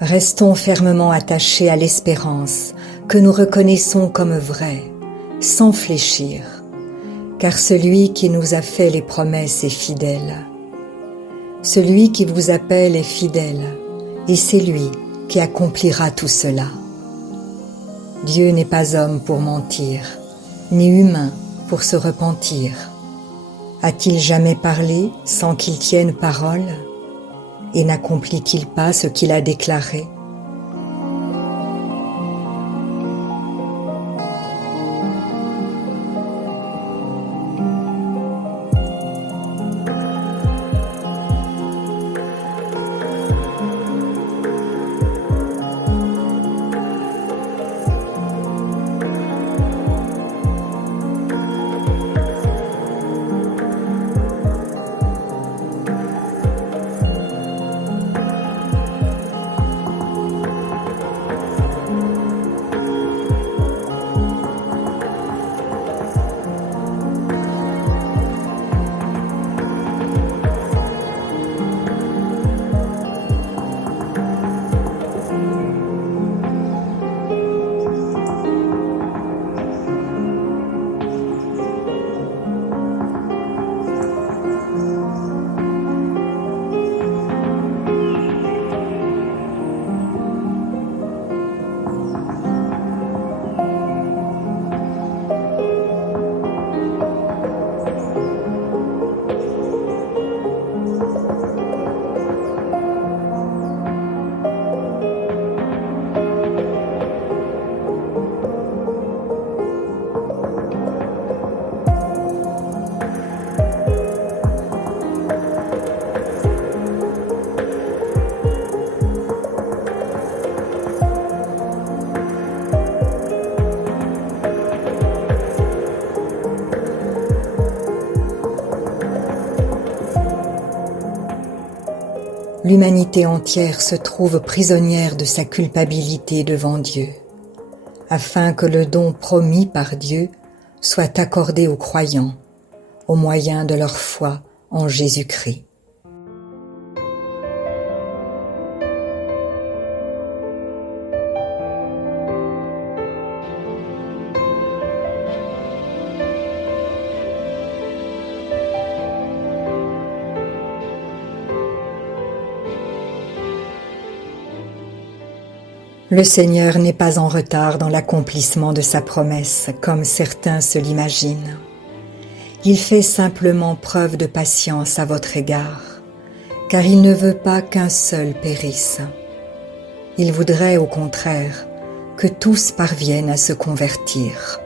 Restons fermement attachés à l'espérance que nous reconnaissons comme vraie, sans fléchir, car celui qui nous a fait les promesses est fidèle. Celui qui vous appelle est fidèle, et c'est lui qui accomplira tout cela. Dieu n'est pas homme pour mentir, ni humain pour se repentir. A-t-il jamais parlé sans qu'il tienne parole? Et n'accomplit-il pas ce qu'il a déclaré? L'humanité entière se trouve prisonnière de sa culpabilité devant Dieu, afin que le don promis par Dieu soit accordé aux croyants, au moyen de leur foi en Jésus-Christ. Le Seigneur n'est pas en retard dans l'accomplissement de sa promesse, comme certains se l'imaginent. Il fait simplement preuve de patience à votre égard, car il ne veut pas qu'un seul périsse. Il voudrait, au contraire, que tous parviennent à se convertir.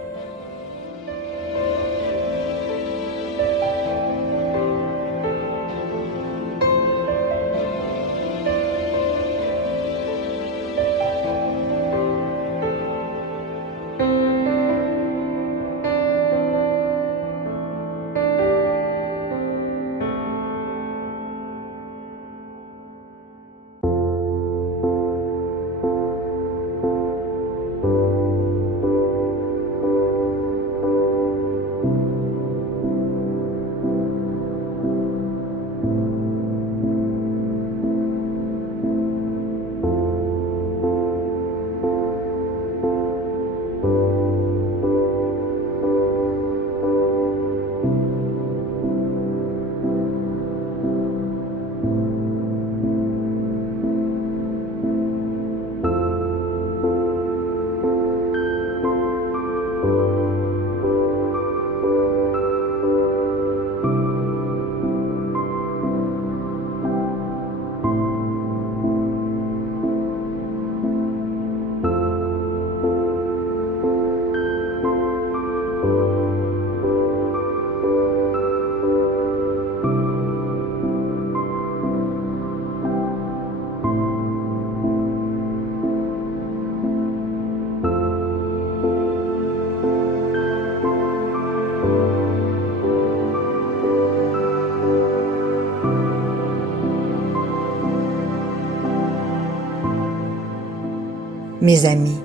Mes amis,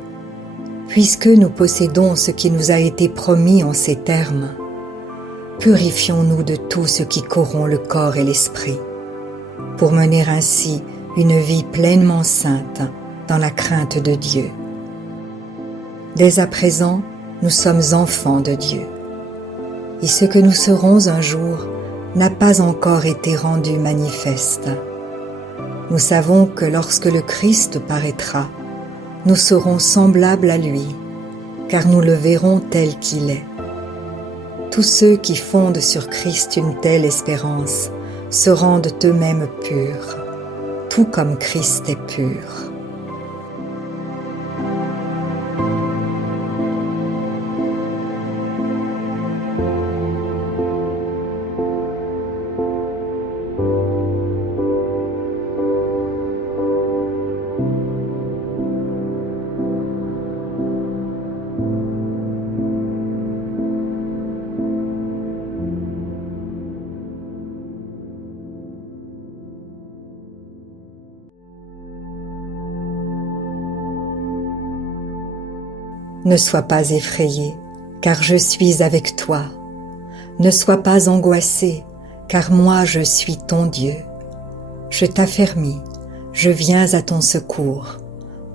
puisque nous possédons ce qui nous a été promis en ces termes, purifions-nous de tout ce qui corrompt le corps et l'esprit, pour mener ainsi une vie pleinement sainte dans la crainte de Dieu. Dès à présent, nous sommes enfants de Dieu. Et ce que nous serons un jour n'a pas encore été rendu manifeste. Nous savons que lorsque le Christ paraîtra, nous serons semblables à lui, car nous le verrons tel qu'il est. Tous ceux qui fondent sur Christ une telle espérance se rendent eux-mêmes purs, tout comme Christ est pur. Ne sois pas effrayé, car je suis avec toi. Ne sois pas angoissé, car moi je suis ton Dieu. Je t'affermis, je viens à ton secours.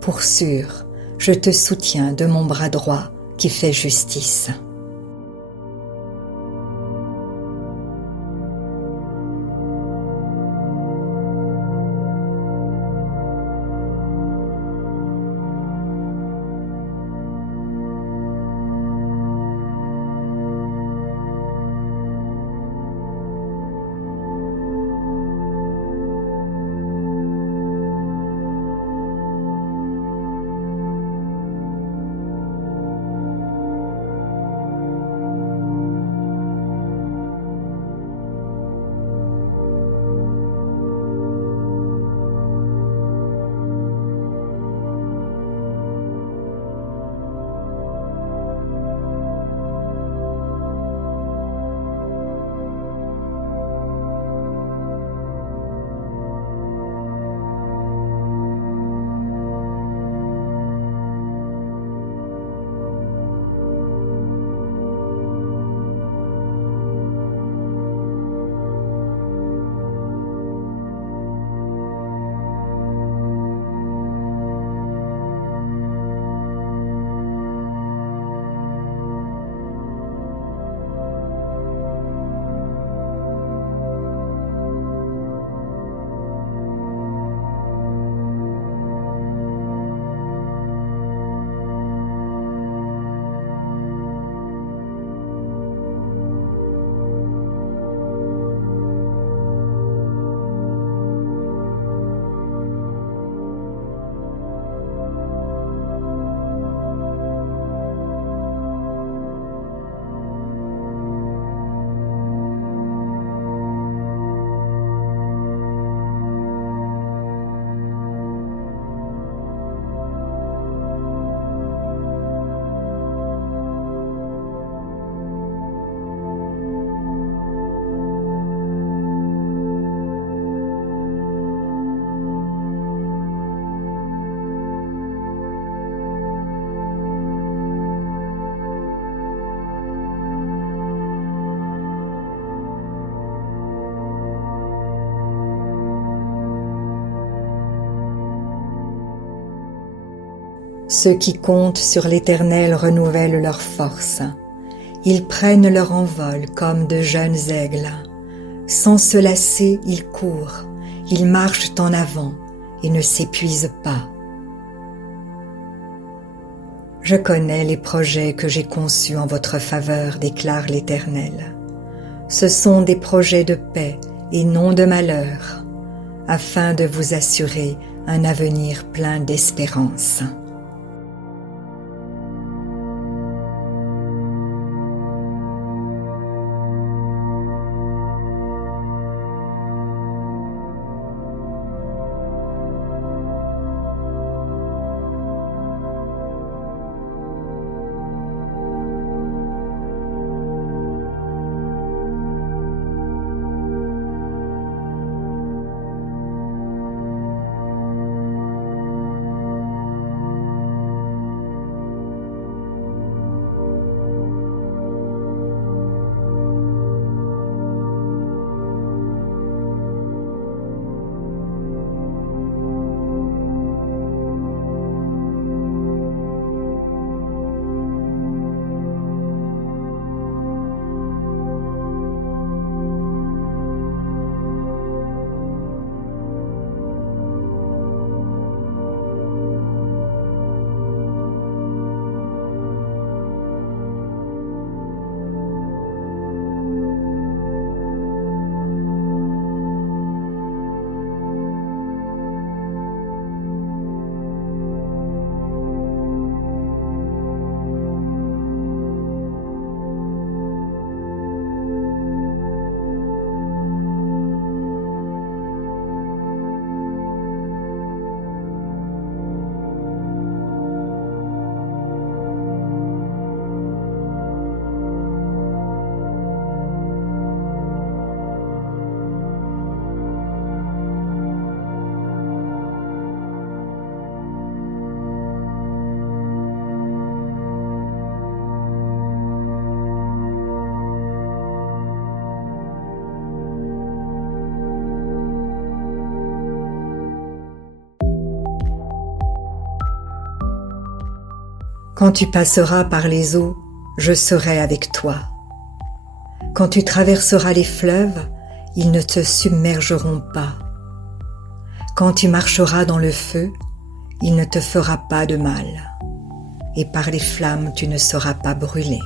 Pour sûr, je te soutiens de mon bras droit qui fait justice. Ceux qui comptent sur l'Éternel renouvellent leurs forces. Ils prennent leur envol comme de jeunes aigles. Sans se lasser, ils courent, ils marchent en avant et ne s'épuisent pas. Je connais les projets que j'ai conçus en votre faveur, déclare l'Éternel. Ce sont des projets de paix et non de malheur, afin de vous assurer un avenir plein d'espérance. Quand tu passeras par les eaux, je serai avec toi. Quand tu traverseras les fleuves, ils ne te submergeront pas. Quand tu marcheras dans le feu, il ne te fera pas de mal, et par les flammes tu ne seras pas brûlé.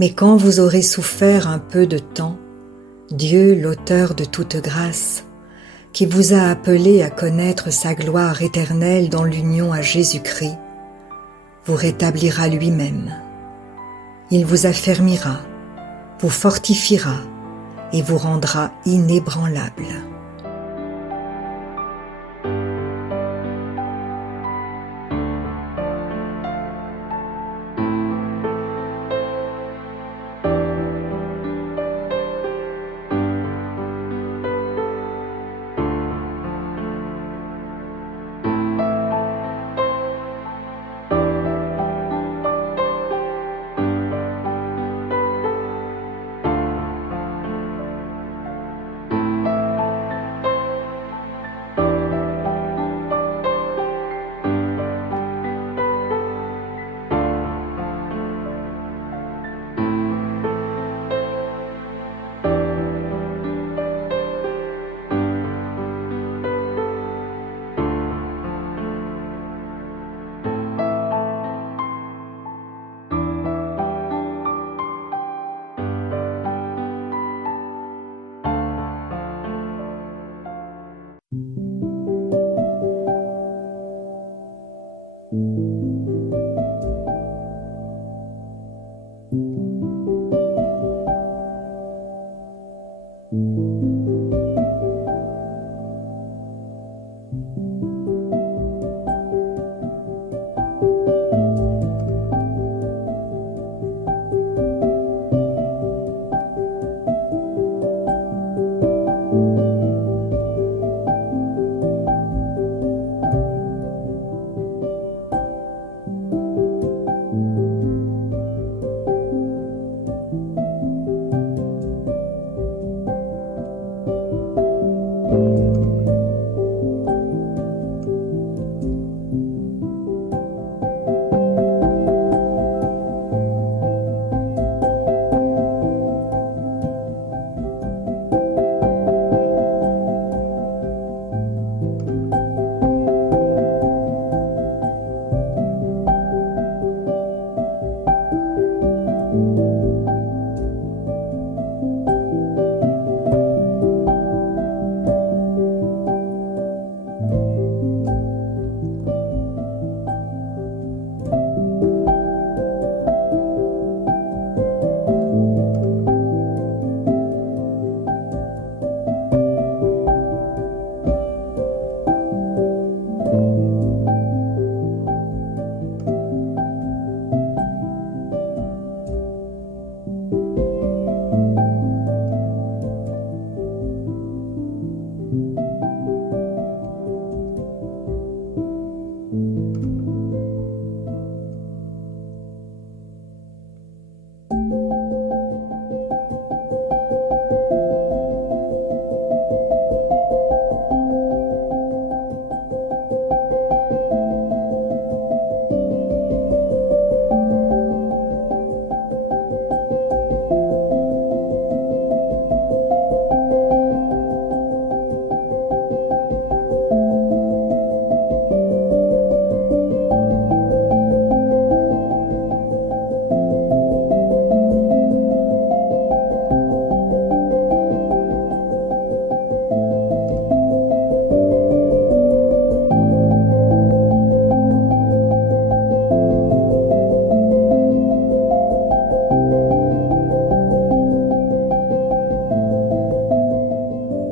Mais quand vous aurez souffert un peu de temps, Dieu, l'auteur de toute grâce, qui vous a appelé à connaître sa gloire éternelle dans l'union à Jésus-Christ, vous rétablira lui-même. Il vous affermira, vous fortifiera et vous rendra inébranlable.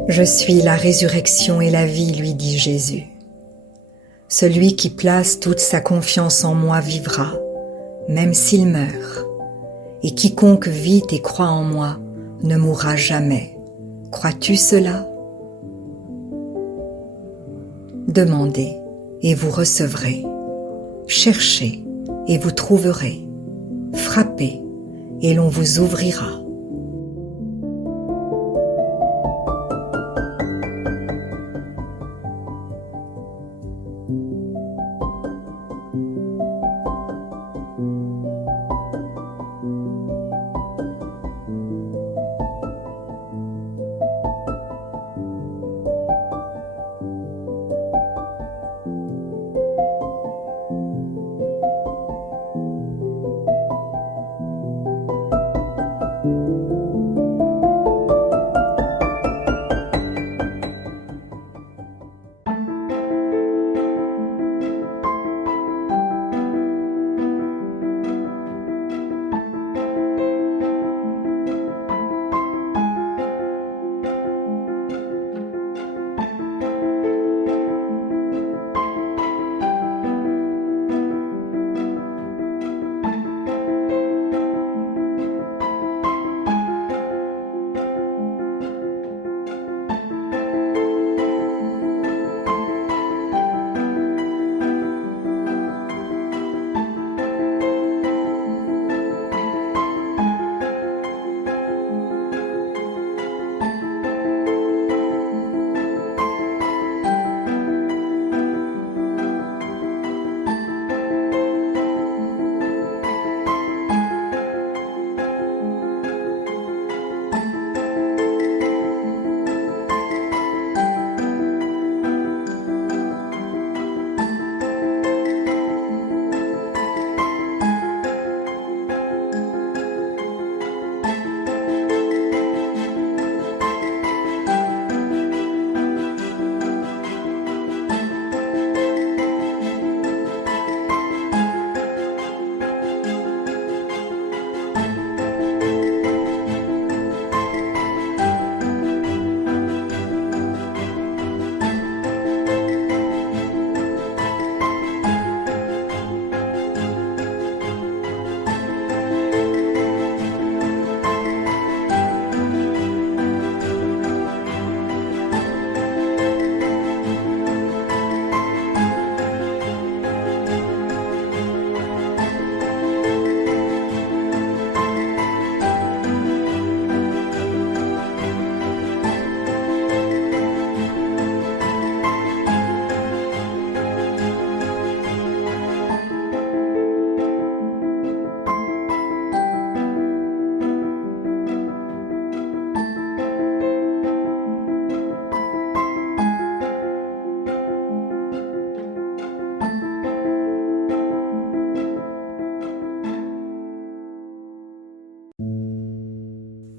Je suis la résurrection et la vie, lui dit Jésus. Celui qui place toute sa confiance en moi vivra, même s'il meurt. Et quiconque vit et croit en moi ne mourra jamais. Crois-tu cela? Demandez et vous recevrez. Cherchez et vous trouverez. Frappez et l'on vous ouvrira.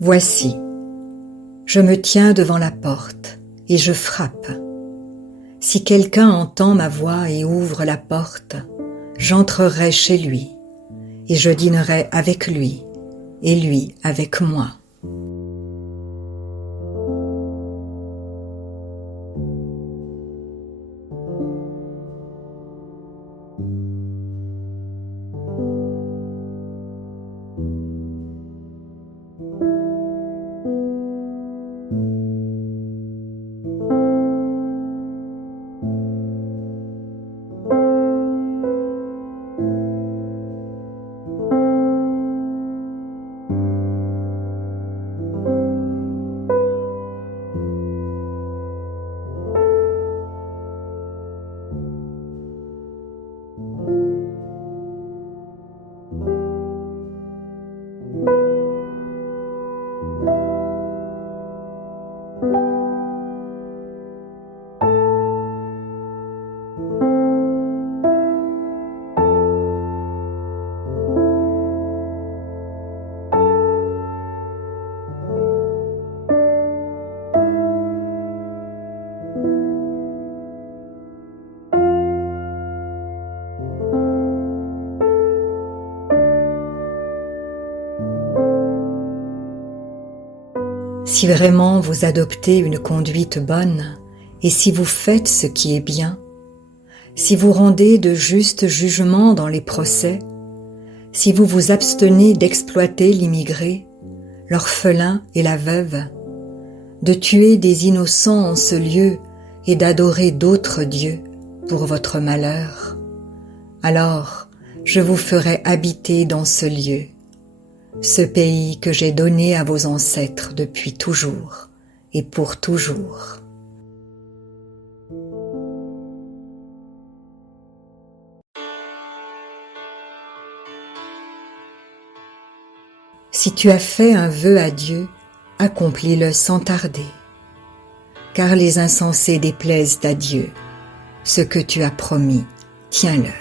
Voici, je me tiens devant la porte et je frappe. Si quelqu'un entend ma voix et ouvre la porte, j'entrerai chez lui et je dînerai avec lui et lui avec moi. Si vraiment vous adoptez une conduite bonne, et si vous faites ce qui est bien, si vous rendez de justes jugements dans les procès, si vous vous abstenez d'exploiter l'immigré, l'orphelin et la veuve, de tuer des innocents en ce lieu et d'adorer d'autres dieux pour votre malheur, alors je vous ferai habiter dans ce lieu, ce pays que j'ai donné à vos ancêtres depuis toujours et pour toujours. Si tu as fait un vœu à Dieu, accomplis-le sans tarder, car les insensés déplaisent à Dieu. Ce que tu as promis, tiens-le.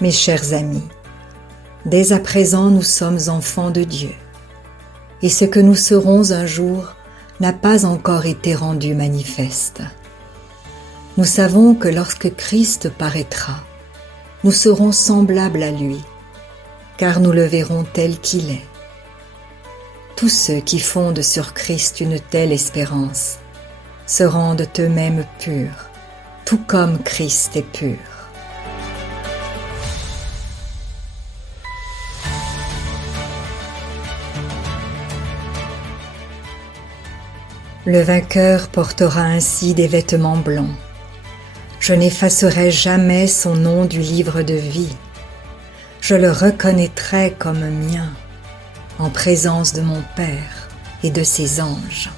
Mes chers amis, dès à présent nous sommes enfants de Dieu, et ce que nous serons un jour n'a pas encore été rendu manifeste. Nous savons que lorsque Christ paraîtra, nous serons semblables à lui, car nous le verrons tel qu'il est. Tous ceux qui fondent sur Christ une telle espérance se rendent eux-mêmes purs, tout comme Christ est pur. Le vainqueur portera ainsi des vêtements blancs. Je n'effacerai jamais son nom du livre de vie. Je le reconnaîtrai comme mien, en présence de mon Père et de ses anges.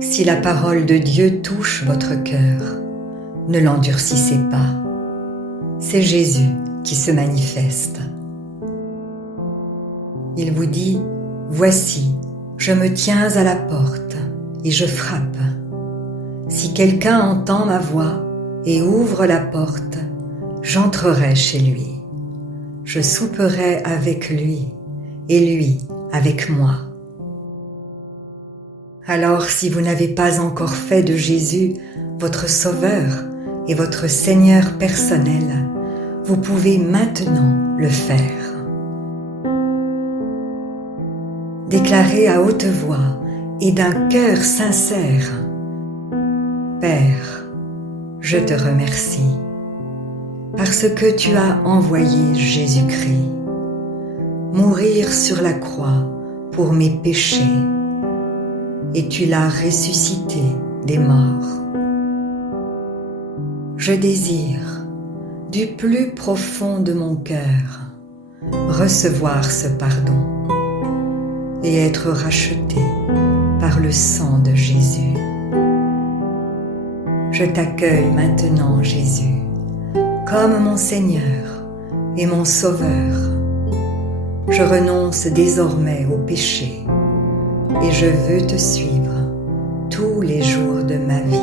Si la parole de Dieu touche votre cœur, ne l'endurcissez pas. C'est Jésus qui se manifeste. Il vous dit, « Voici, je me tiens à la porte et je frappe. Si quelqu'un entend ma voix et ouvre la porte, j'entrerai chez lui. Je souperai avec lui et lui avec moi. » Alors, si vous n'avez pas encore fait de Jésus votre Sauveur et votre Seigneur personnel, vous pouvez maintenant le faire. Déclarez à haute voix et d'un cœur sincère, « Père, je te remercie, parce que tu as envoyé Jésus-Christ, mourir sur la croix pour mes péchés, et tu l'as ressuscité des morts. Je désire, du plus profond de mon cœur, recevoir ce pardon et être racheté par le sang de Jésus. Je t'accueille maintenant, Jésus, comme mon Seigneur et mon Sauveur. Je renonce désormais au péché et je veux te suivre tous les jours de ma vie.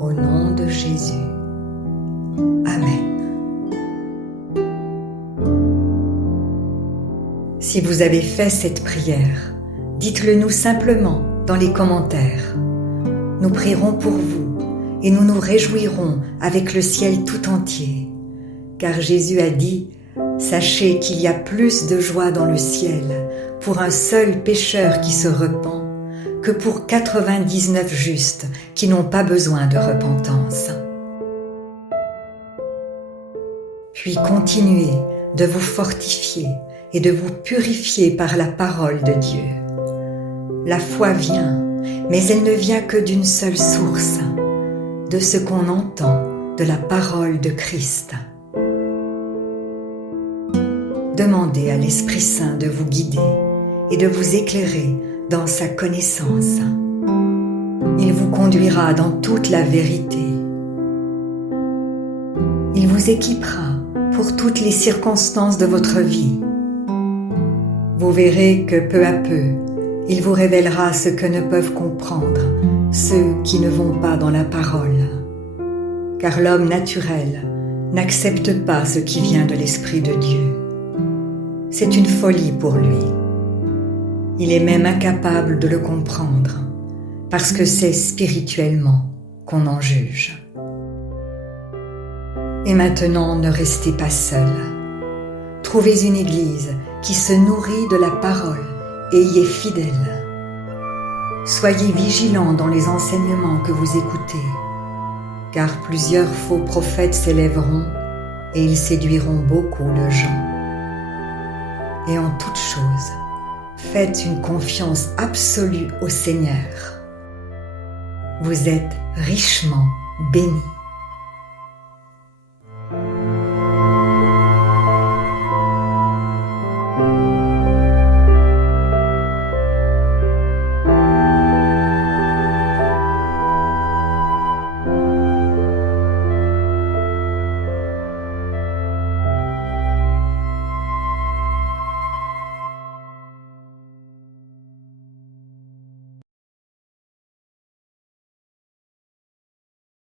Au nom de Jésus. Amen. Si vous avez fait cette prière, dites-le nous simplement dans les commentaires. Nous prierons pour vous et nous nous réjouirons avec le ciel tout entier, car Jésus a dit « Sachez qu'il y a plus de joie dans le ciel pour un seul pécheur qui se repent que pour 99 justes qui n'ont pas besoin de repentance. » Puis continuez de vous fortifier et de vous purifier par la parole de Dieu. La foi vient, mais elle ne vient que d'une seule source, de ce qu'on entend de la parole de Christ. Demandez à l'Esprit Saint de vous guider et de vous éclairer dans sa connaissance. Il vous conduira dans toute la vérité. Il vous équipera pour toutes les circonstances de votre vie. Vous verrez que peu à peu, il vous révélera ce que ne peuvent comprendre ceux qui ne vont pas dans la parole. Car l'homme naturel n'accepte pas ce qui vient de l'Esprit de Dieu. C'est une folie pour lui. Il est même incapable de le comprendre, parce que c'est spirituellement qu'on en juge. Et maintenant, ne restez pas seul. Trouvez une église qui se nourrit de la parole et y est fidèle. Soyez vigilants dans les enseignements que vous écoutez, car plusieurs faux prophètes s'élèveront et ils séduiront beaucoup de gens. Et en toute chose, faites une confiance absolue au Seigneur. Vous êtes richement bénis.